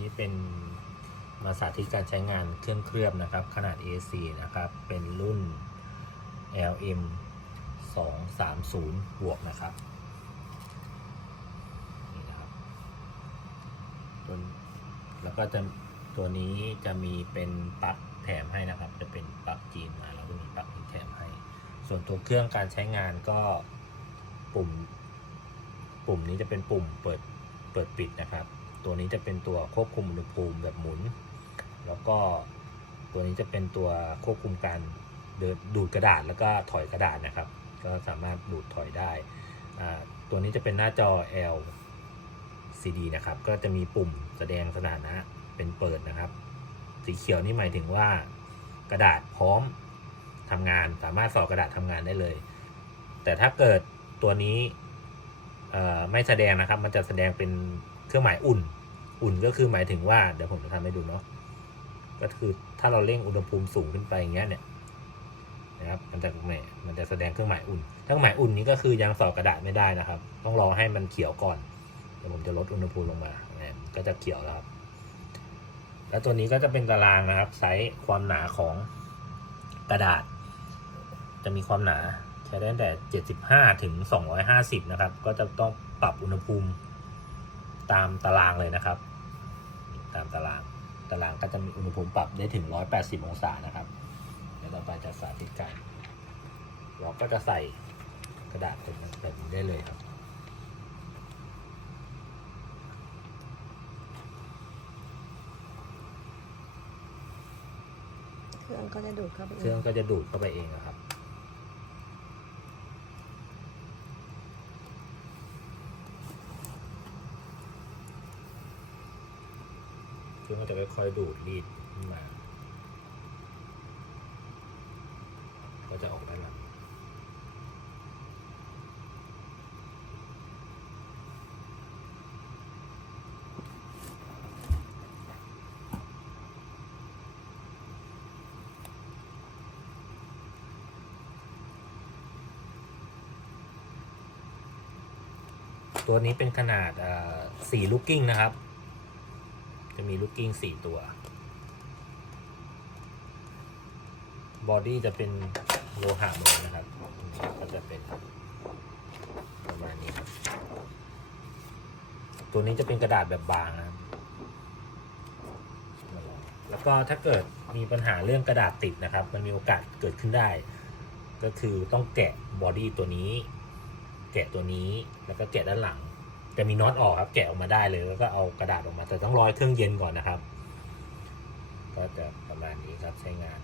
นี่เป็นมาสาธิตการใช้งานเครื่องเคลือบนะครับ ขนาด A4 นะครับ เป็นรุ่น LM 230บวกนะครับนี่นะครับตัวแล้วก็จะตัวนี้จะมีเป็นปลั๊กแถมให้นะครับ จะเป็นปลั๊กจีนมาแล้วก็มีปลั๊กแถมให้ ส่วนตัวเครื่องการใช้งานก็ปุ่ม ปุ่มนี้จะเป็นปุ่มเปิดเปิดปิดนะครับ ตัวนี้จะเป็นตัวควบคุมอุณหภูมิแบบหมุน แล้วก็ตัวนี้จะเป็นตัวควบคุมการเดินดูดกระดาษแล้วก็ถอยกระดาษนะครับ ก็สามารถดูดถอยได้ ตัวนี้จะเป็นหน้าจอ LCD นะครับ ก็จะมีปุ่มแสดงสถานะเป็นเปิดนะครับ สีเขียวนี่หมายถึงว่ากระดาษพร้อมทำงานสามารถสอดกระดาษทำงานได้เลย แต่ถ้าเกิดตัวนี้ไม่แสดงนะครับ มันจะแสดงเป็น เครื่องหมายอุ่น อุ่นก็คือหมายถึงว่าเดี๋ยวผมจะทำให้ดูเนาะก็คือถ้าเราเร่งอุณหภูมิสูงขึ้นไปอย่างเงี้ยเนี่ยนะครับมันจะแมมันจะแสดงเครื่องหมายอุ่นเครื่องหมายอุ่นนี้ก็คือยังสอบกระดาษไม่ได้นะครับ ต้องรอให้มันเขียวก่อนเดี๋ยวผมจะลดอุณหภูมิลงมาก็จะเขียวแล้วครับ แล้วตัวนี้ก็จะเป็นตารางนะครับไซส์ความหนาของกระดาษ จะมีความหนาใช้ได้ตั้งแต่ 75 ถึง 250 นะครับ ก็จะต้องปรับอุณหภูมิ ตามตารางเลยนะครับ ตามตารางตารางก็จะมีอุณหภูมิปรับได้ถึง 180 องศานะครับ เดี๋ยวต่อไปจะสาธิตกันเราก็จะใส่กระดาษเป็นแบบนี้ได้เลยครับเครื่องก็จะดูดเข้าไปเครื่องก็จะดูดเข้าไปเองอะครับ เครื่องก็จะค่อยๆดูดรีดขึ้นมา ก็จะออกได้แล้วตัวนี้เป็นขนาดสี่ลูกกิ้งนะครับ จะมีลูกกิ้งสี่ตัว บอดี้จะเป็นโลหะหมดนะครับ ก็จะเป็นประมาณนี้ครับ ตัวนี้จะเป็นกระดาษแบบบางนะครับ แล้วก็ถ้าเกิดมีปัญหาเรื่องกระดาษติดนะครับ มันมีโอกาสเกิดขึ้นได้ ก็คือต้องแกะบอดี้ตัวนี้ แกะตัวนี้ แล้วก็แกะด้านหลัง จะมีน็อตออกครับแกะออกมาได้เลย แล้วก็เอากระดาษออกมาแต่ต้องรอยเครื่องเย็นก่อนนะครับ ก็จะประมาณนี้ครับใช้งาน